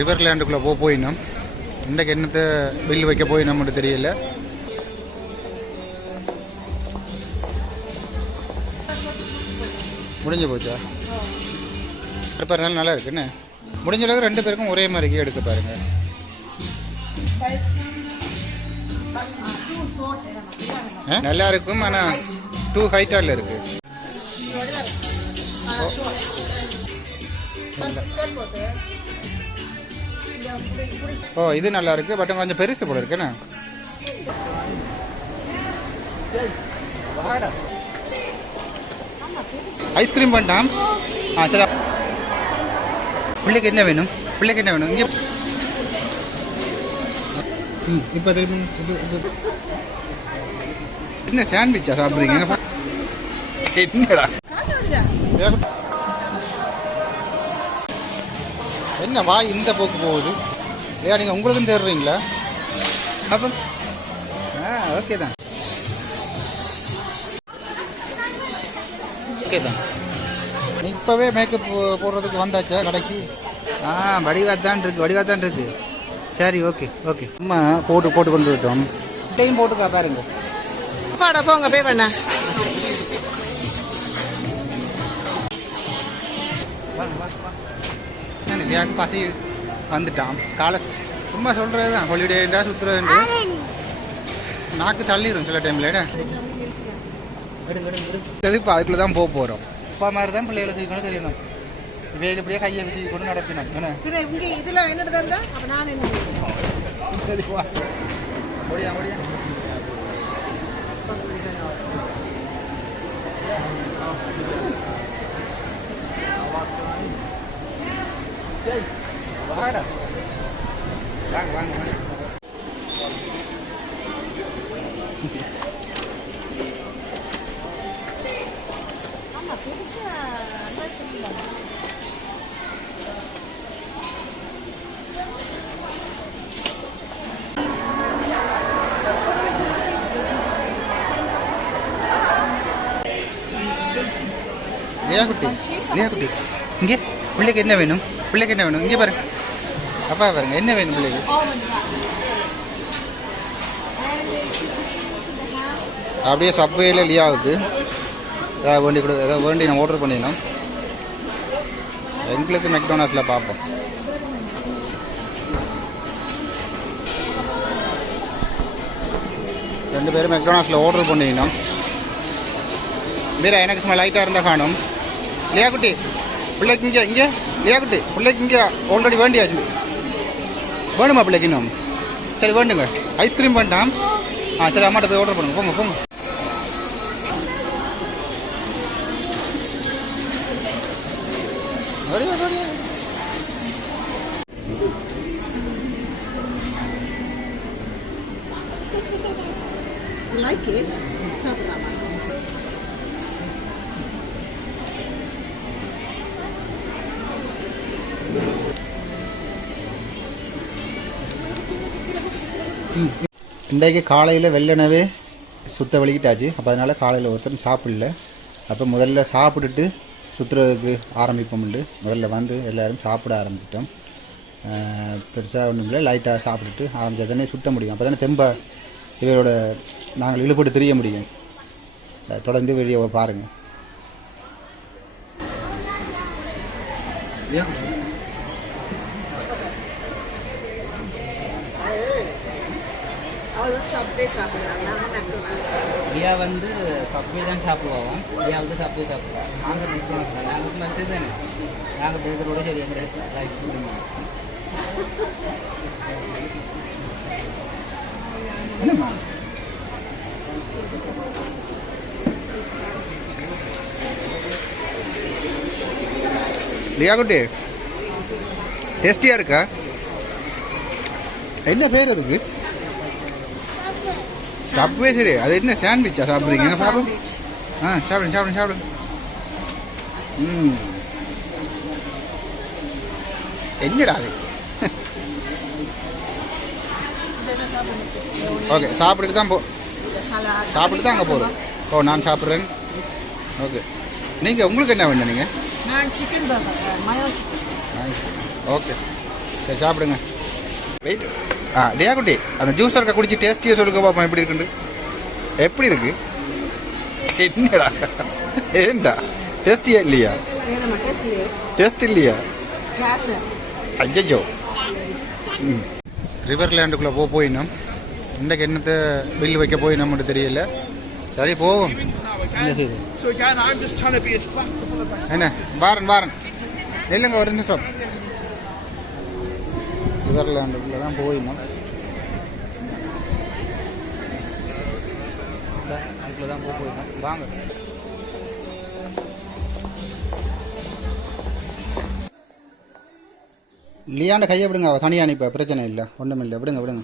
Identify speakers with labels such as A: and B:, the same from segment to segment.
A: River லேண்டுக்குள்ளே போக போயினோம் இன்றைக்கு என்னத்தை பில் வைக்க போயினோம் மட்டும் தெரியல. முடிஞ்சு போச்சா? எடுப்பா இருந்தாலும் நல்லா இருக்குன்னு. முடிஞ்ச அளவுக்கு ரெண்டு பேருக்கும் ஒரே மாதிரிக்கே எடுக்க பாருங்க? நல்லா இருக்கும் ஆனால் டூ ஹைட்டால இருக்கு. ஓ இது நல்லா இருக்கு பட் கொஞ்சம் பெருசு போல இருக்குண்ணா ஐஸ்கிரீம் பண்ணாம் ஆ சரி. பிள்ளைக்கு என்ன வேணும்? பிள்ளைக்கு என்ன வேணும்? இங்கே ம் இப்போ திரும்ப என்ன சாண்ட்விச்சா சாப்பிட்றீங்க? என்னடா? என்ன வா இந்த போக்கு போகுது? இல்லையா நீங்கள் உங்களுக்கும் தேடுறீங்களா? அப்போ ஆ ஓகே தான். ஓகே தான். இப்போவே மேக்கப் போடுறதுக்கு வந்தாச்சா கடைக்கு? ஆ வடிவாக தான் இருக்கு வடிவாக தான் இருக்கு. சரி ஓகே ஓகே அம்மா போட்டு போட்டு கொண்டு விட்டோம் டைம் போட்டுக்கா பாருங்க.
B: போடா போங்க பே பண்ண.
A: இல்லையாக்கு பசி வந்துட்டான். காலை சும்மா சொல்கிறது தான் ஹாலிடேண்டா சுற்றுறதுண்டு நாக்கு தள்ளிடும் சில டைமில் இப்போ அதுக்குள்ளே தான் போக போகிறோம் அப்பா மாதிரி தான் பிள்ளைகளை தூக்கணும் தெரியணும். இப்படியே கையை விசி கொண்டு நடப்பினோம் என்ன?
B: பின்ன இங்க இதுல
A: வாடா வாங்க வாங்க வாங்க லியா குட்டி லியா குட்டி இங்கே பிள்ளைக்கு என்ன வேணும் பிள்ளைக்கு என்ன வேணும்? இங்கே பாருங்க அப்பா பாருங்க. என்ன வேணும் பிள்ளைக்கு? அப்படியே சப்வேல லியாவுக்கு ஏதாவது வேண்டி கொடு ஏதாவது வேண்டி நான் ஆர்டர் பண்ணிடணும். எங்களுக்கு மெக்டோனாஸில் பார்ப்போம் ரெண்டு பேரும் மெக்டோனாஸில் ஆர்டர் பண்ணிடணும். மீரா எனக்கு சும்மா லைட்டாக இருந்தால் காணும். லியா குட்டி பிள்ளைக்கு இங்கே இங்கே. லியா பிள்ளைக்கு இங்கே ஆல்ரெடி வேண்டியாச்சு. வேணுமா பிள்ளைக்கு இன்னும்? சரி வேண்டுங்க. ஐஸ்கிரீம் வேண்டாம். ஆ சரி அம்மாட்ட போய் ஆர்டர் பண்ணுங்க. போங்க போங்க. இன்றைக்கு காலையில் வெள்ளனவே சுத்த வலிக்கிட்டாச்சு. அப்போ அதனால் காலையில் ஒருத்தரும் சாப்பிடல. அப்போ முதல்ல சாப்பிட்டுட்டு சுற்றுறதுக்கு ஆரம்பிப்போம்ண்டு முதல்ல வந்து எல்லோரும் சாப்பிட ஆரம்பிச்சிட்டோம். பெருசாக ஒன்றும் இல்லை. லைட்டாக சாப்பிட்டுட்டு ஆரம்பிச்சா தானே சுத்த முடியும். அப்போ தானே தெம்ப இவரோட நாங்கள் இழுபட்டு தெரிய முடியும். தொடர்ந்து வெளியே பாருங்கள்
C: ரியா வந்து சப்வே தான் சாப்பிடுவோம். ரியா வந்து சப்வே சாப்பிடுவோம். நாங்கள் தான் நாங்கள் மருந்து தானே? நாங்கள் பேக்கரோட சரி எங்கள் லைஃப்
A: லியா குட்டி டேஸ்டியாக இருக்கா? என்ன பேர் அதுக்கு? சப்வே சரி அது என்ன சாண்ட்விச்சா சாப்பிட்றீங்க? சாப்பிடும் ஆ சாப்பிடுங்க சாப்பிடுங்க சாப்பிடுங்க ம். என்னடா அது? ஓகே சாப்பிட்டுட்டு தான் போ. சாப்பிட்டு தான் அங்கே போகிறோம் ஓ நான் சாப்பிட்றேன். ஓகே. நீங்கள் உங்களுக்கு என்ன வேணும் நீங்கள் ஓகே. சரி சாப்பிடுங்க. வெயிட் ஆ டியா குட்டி அந்த ஜூஸ் இருக்க குடிச்சு டேஸ்டியாக சொல்லுங்க பாப்போம் எப்படி இருக்குண்டு எப்படி இருக்கு? என்னடா? ஏண்டா? டேஸ்டியா இல்லையா?
B: டேஸ்ட்
A: இல்லையா? ஐயோ ம். ரிவர் லேண்டுக்குள்ளே போக போயினோம் இன்றைக்கு என்னத்தை பில் வைக்க போயினோம்னு தெரியல. சரி போவோம். என்ன வாரன் வாரன். இல்லைங்க ஒரு நிமிஷம். ரிவர் லேண்டுக்குள்ளே தான் போயினோம். அதுக்குள்ளே தான் போக போயினோம். வாங்க. லியாண்ட கையை விடுங்க அவள் தனியாக அனுப்ப பிரச்சனை இல்லை. ஒன்றும் இல்லை விடுங்க விடுங்க.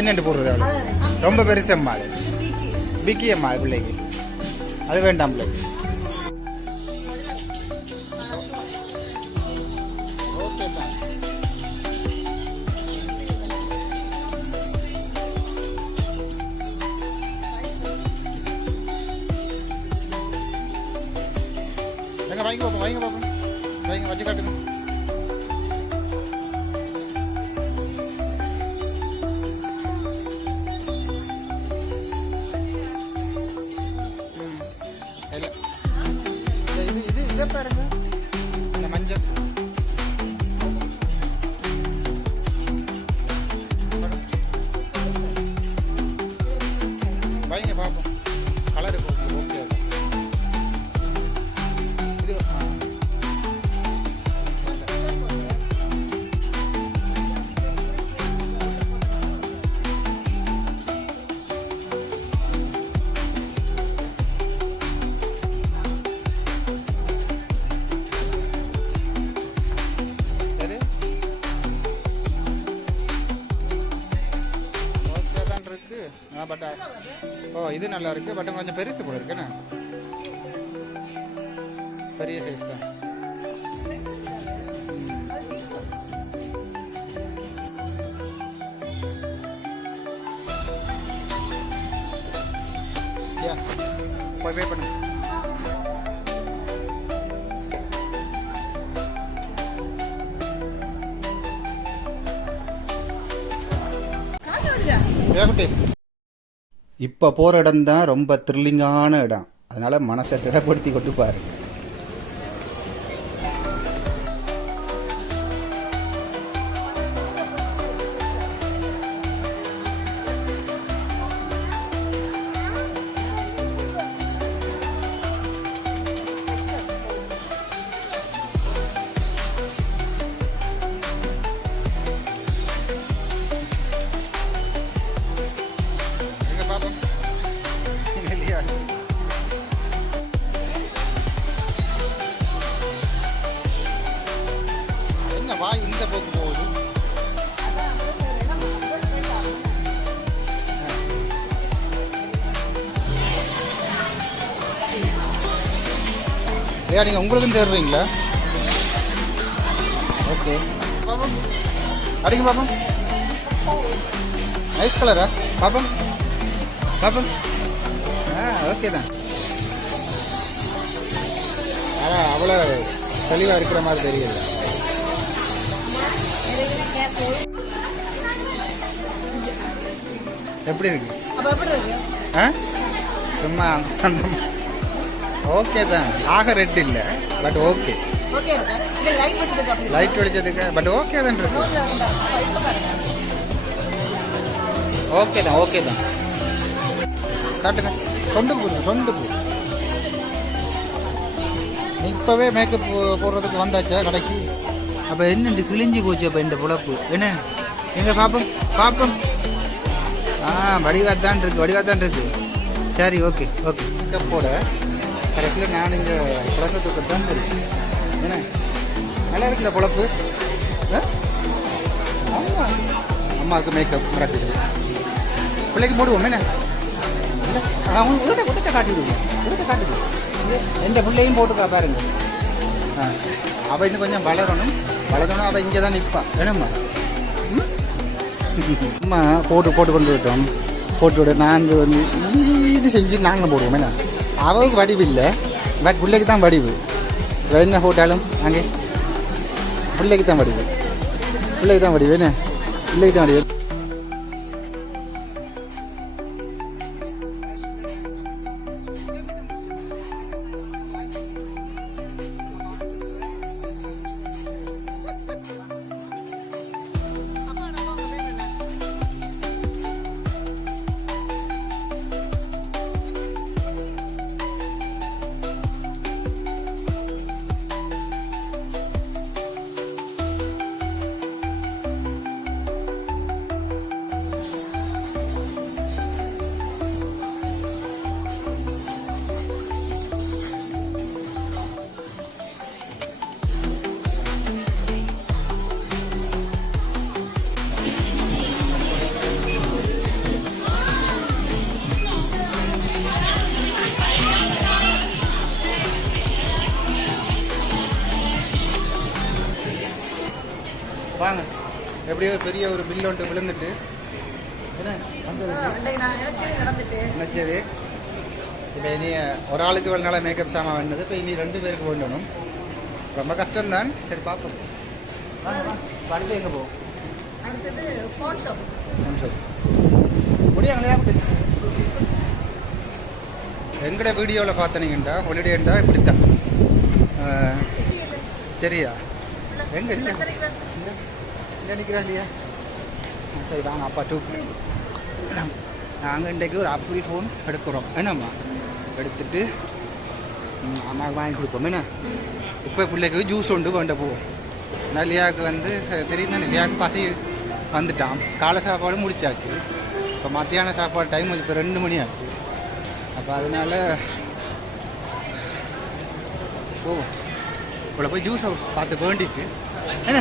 A: அது என்னண்டு போடுறது அவ்வளோ ரொம்ப பெருசு அம்மா அது. பிக்கி அம்மா பிள்ளைக்கு. அது வேண்டாம் பிள்ளைக்கு. ஆ பட் ஓ இது நல்லா இருக்கு பட் கொஞ்சம் பெருசு கூட இருக்குண்ணே பெரிய சைஸ் தான். போய் பே பண்ணுங்க. ஏகுட்டி இப்போ போகிற இடம் தான் ரொம்ப த்ரில்லிங்கான இடம். அதனால் மனசை திடப்படுத்தி கொண்டு பாருங்கள் காய் இந்த போக்கு போகுது. ஐயா நீங்கள் உங்களுக்கும் தேடுறீங்களா? ஓகே. பாப்பா அடிங்க பாப்பா நைஸ் கலரா பாப்பா பாப்பா ஆ ஓகே தான். ஆனால் அவ்வளோ தெளிவாக இருக்கிற மாதிரி தெரியல. எப்படி இருக்கு? ஆ? சும்மா அந்த ஓகே தான். ஆக ரெட் இல்லை பட் ஓகே
B: லைட்
A: வெடிச்சதுக்கு பட் ஓகே தான் இருக்கு. ஓகே தான் ஓகே தான். காட்டுங்க. சொந்துக்கு போடுங்க சொந்துக்கு இப்போவே மேக்கப் போடுறதுக்கு வந்தாச்சா கடைக்கு? அப்போ என்னண்டு கிழிஞ்சு போச்சு அப்போ இந்த புழப்பு? என்ன? எங்க பாப்போம்? பாப்போம். ஆ வடிவாக இருக்குது இருக்கு இருக்குது சரி ஓகே ஓகே. மேக்கப்போட கடைசியில் நான் இங்கே குழந்தைக்கு தான் இருக்கு என்ன? நல்லா இருக்குல்ல குழப்பு ஆ? அம்மாவுக்கு மேக்கப் மறக்குது பிள்ளைக்கு போடுவோம் என்ன? இல்ல, அவங்க உதட்ட உதட்ட காட்டிடுவோம் உதட்ட காட்டுது. எந்த பிள்ளையும் போட்டுக்கா பாருங்க. ஆ அவள் இன்னும் கொஞ்சம் வளரணும். வளரணும் அவள் இங்கே தான் நிற்பா வேணுமா? அம்மா போட்டு போட்டு கொண்டு விட்டோம் போட்டு விட நாங்கள் வந்து இது செஞ்சு நாங்கள் போடுவோம் என்ன? அவளுக்கு வடிவு இல்லை. பட் பிள்ளைக்கு தான் வடிவு. என்ன போட்டாலும் அங்கே? பிள்ளைக்கு தான் வடிவு. பிள்ளைக்கு தான் வடிவு என்ன? பிள்ளைக்கு தான் வடிவு. பெரிய ஒரு பில் ஒன்று விழுந்துட்டு.
B: நினைச்சது
A: இப்போ இனி ஒரு ஆளுக்கு நாளாக மேக்கப் சாமான் வேண்டது இப்போ இனி ரெண்டு பேருக்கு வேண்டணும். ரொம்ப கஷ்டம்தான். சரி பார்ப்போம் அடுத்து எங்கே போவோம்?
B: அடுத்தது ஃபோன் ஷாப்
A: நிமிஷம் முடியாங்களே அப்படி. எங்கட வீடியோவில் பார்த்தனீங்கண்டா? ஹொலிடேண்டா இப்படித்தான். சரியா? எங்க இல்லை இல்லை இல்லையா சரி வாங்க அப்பா டூ நாங்கள் இன்றைக்கு ஒரு ஆப்பிள் ஃபோன் எடுக்கிறோம். என்னம்மா? எடுத்துட்டு அம்மாவுக்கு வாங்கி கொடுப்போம். என்ன? இப்போ பிள்ளைக்கு ஜூஸ் உண்டு கொண்டு போவோம் நான் லியாவுக்கு வந்து தெரியுது? தெரியும் லியாவுக்கு பசி வந்துட்டான் காலை சாப்பாடு முடிச்சாச்சு. இப்போ மத்தியான சாப்பாடு டைம் இப்போ ரெண்டு மணி ஆச்சு. அப்போ அதனால போவோம் இவ்வளோ போய் ஜூஸை பார்த்து வேண்டிட்டு. என்ன?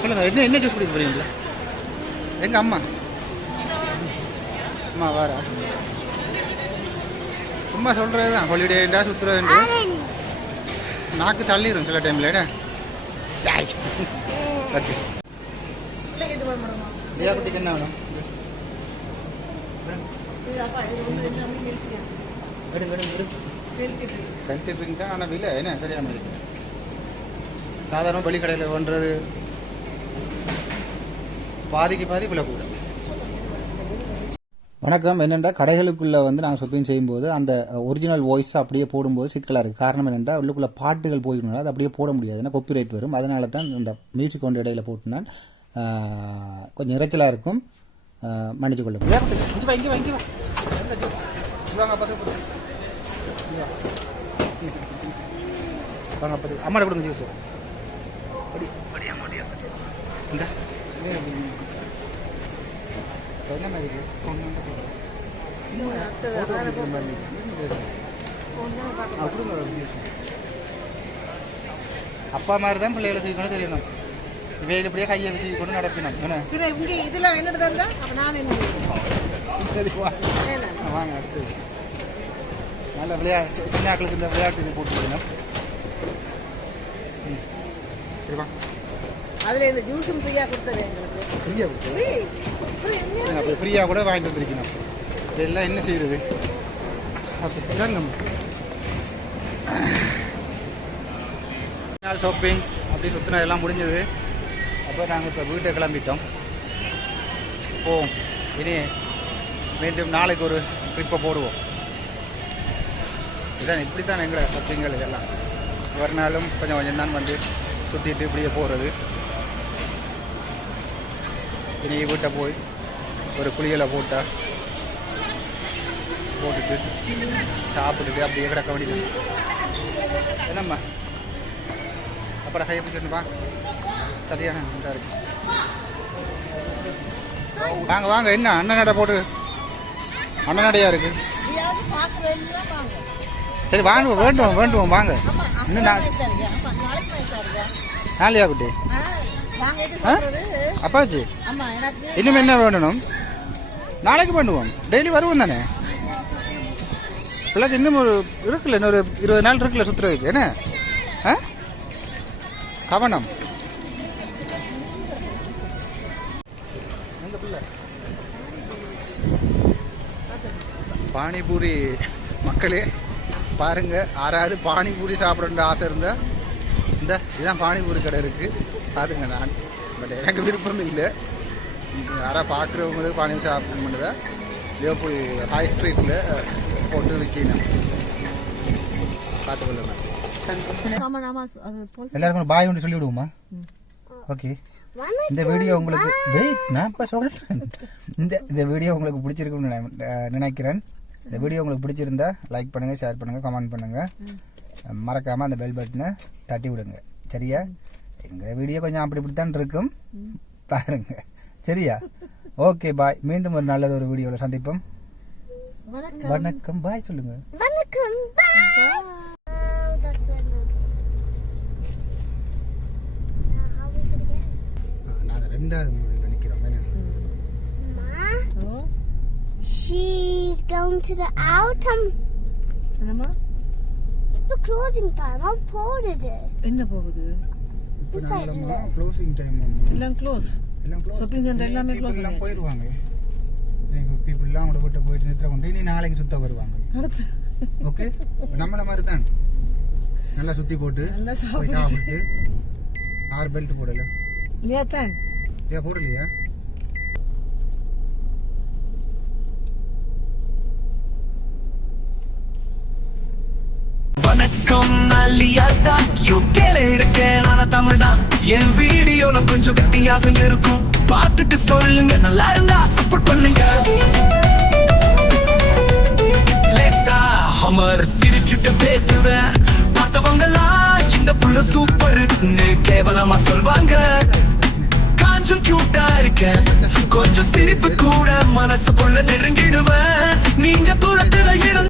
A: சொல்லுங்கள் என்ன என்ன ஜூஸ் குடிக்க போறீங்களா எங்கள் அம்மா? அம்மா வாரா. சும்மா சொல்கிறது தான் ஹாலிடேண்டா சுற்றுறதுண்டு நாக்கு தள்ளிடும் சில டைமில் என்ன? ஓகே. குட்டிக்கு என்ன வேணும்? ஹெல்த்தி ட்ரிங்க் தான் ஆனால் இல்லை என்ன சரியான சாதாரண வெளிக்கடையில் பண்ணுறது பாதிக்கு பாதி விலை கூட. வணக்கம். என்னென்றா? கடைகளுக்குள்ளே வந்து நாங்கள் ஷாப்பிங் செய்யும்போது அந்த ஒரிஜினல் வாய்ஸ் அப்படியே போடும்போது சிக்கலாக இருக்குது காரணம் என்னென்றா? உள்ளுக்குள்ளே பாட்டுகள் போயிடணும் அது அப்படியே போட முடியாது. ஏன்னா காப்பிரைட் வரும். அதனால தான் இந்த மியூசிக் கொண்ட இடையில போட்டுனான். கொஞ்சம் இறைச்சலாக இருக்கும். மன்னிச்சு கொள்ளும் இங்கே அம்மாட்ட கொடுங்க ஜூஸ். இந்த. என்ன மாதிரி. அப்பா மாதிரி தான் பிள்ளைகளை செய்யணும் தெரியணும். இவையில் இப்படியே கையை வச்சு கொண்டு
B: ஏன்னா,
A: ஆ, வாங்க அடுத்து. நல்ல விளையாட்டு சின்ன ஆட்களுக்கு இந்த விளையாட்டு இது போட்டு சரி வா.
B: அதுல இந்த ஜூஸும் ஃப்ரீயா கொடுத்தது எங்களுக்கு?
A: அப்போ ஃப்ரீயாக கூட வாங்கிட்டு வந்திருக்கணும் இதெல்லாம் என்ன செய்யுது அப்போ இதாங்க. நாள் ஷாப்பிங் அப்படி சுற்றினா எல்லாம் முடிஞ்சது. அப்போ நாங்கள் இப்போ வீட்டை கிளம்பிட்டோம். போவோம் இனி மீண்டும் நாளைக்கு ஒரு ட்ரிப்பை போடுவோம். இதான் இப்படி தான் எங்களை ஷாப்பிங்கள் இதெல்லாம். ஒரு நாளும் கொஞ்சம் கொஞ்சம் தான் வந்து சுற்றிட்டு இப்படியே போகிறது இனி வீட்டை போய் ஒரு குளியலை போட்டா போட்டுட்டு சாப்பிட்டுட்டு அப்படியே கிடக்க வேண்டியது என்னம்மா? அப்புறம் கையை பிடிச்சிட்டு வா. சரியான இதா இருக்கு. வாங்க வாங்க என்ன? அண்ணன் நடை போட்டு. அண்ணன் நடையா இருக்கு. சரி வாங்க வேண்டும் வேண்டும் வாங்க. இன்னும். நாளையா குட்டி? அப்பாச்சி இன்னும் என்ன வேணும் நாளைக்கு பண்ணுவோம். டெய்லி வருவோம் தானே? பிள்ளைக்கு இன்னும் ஒரு இருக்குல்ல இன்னொரு இருபது நாள் இருக்குல்ல சுற்றுறதுக்கு என்ன? ஆ? கவனம். பானிபூரி மக்களே பாருங்க யாராவது பானிபூரி சாப்பிடணுன்ற ஆசை இருந்தா இந்த இதான் பானிபூரி கடை இருக்கு. பாருங்க நான். பட் எனக்கு விருப்பம் இல்லை. யாராவது பார்க்குறவங்களுக்கு பானிபூரி சாப்பிடணுன்றதா இதோ போய் ஹாய் ஸ்ட்ரீட்டில் போட்டு விற்கணும் பார்த்து கொள்ளுங்க.
B: ஆமா, ஆமா, அது போய்
A: எல்லாருக்கும் பாய் ஒன்று சொல்லி விடுவோமா? ஓகே இந்த வீடியோ உங்களுக்கு வெயிட் நான் இப்போ சொல்கிறேன் இந்த இந்த வீடியோ உங்களுக்கு பிடிச்சிருக்குன்னு நினைக்கிறேன். இந்த வீடியோ உங்களுக்கு பிடிச்சிருந்தா லைக் பண்ணுங்க ஷேர் பண்ணுங்க கமெண்ட் பண்ணுங்க. மறக்காம அந்த பெல் பட்டனை தட்டி விடுங்க. சரியா? எங்க வீடியோ கொஞ்சம் அப்படி இப்படித்தான் இருக்கும். பாருங்க. சரியா? ஓகே பாய் மீண்டும் ஒரு நல்லது ஒரு வீடியோவில் சந்திப்போம்.
B: வணக்கம்.
A: வணக்கம். பாய் சொல்லுங்க.
D: get?
A: நாங்கள் ரெண்டாவது மூவியில் நிற்கிறோம் என்ன?
D: she's going to the autumn.
B: என்னம்மா?
D: closing time.
B: என்ன போகுது?
A: இப்போ நாங்களம்மா க்ளோசிங் டைம்
B: எல்லாம் க்ளோஸ்
A: எல்லாம் close.
B: Shopping center எல்லாமே
A: People
B: close
A: எல்லாம்
B: பண்ணியாச்சு.
A: போயிடுவாங்க பீப்புள்லாம் கூட விட்டு போயிட்டு நிறுத்த கொண்டு இனி நாளைக்கு சுத்த வருவாங்க.
B: அடுத்து.
A: ஓகே நம்மள மாதிரி தான் நல்லா சுத்தி போட்டு
B: நல்லா
A: போய்
B: சாப்பிட்டு
A: சாப்பிட்டு ஆறு பெல்ட் போடல.
B: இல்லையா தான்
A: ஏன் போடலையா?
E: வணக்கம் நல்லியாட்டா யூகேல இருக்கேன். தமிழ் தான் என் வீடியோல கொஞ்சம் வித்தியாசம் இருக்கும். பார்த்துட்டு சொல்லுங்க நல்லா இருந்தா சப்போர்ட் பண்ணுங்க. அமர் சிரிச்சுட்டு பேசுவேன். பார்த்தவங்கலாம் இந்த புள்ள சூப்பர்னு கேவலமா சொல்வாங்க. கொஞ்சம் கியூட்டா இருக்க கொஞ்சம் சிரிப்பு கூட மனசுக்குள்ள நெருங்கிடுவேன். நீங்க தூரத்துல இருந்து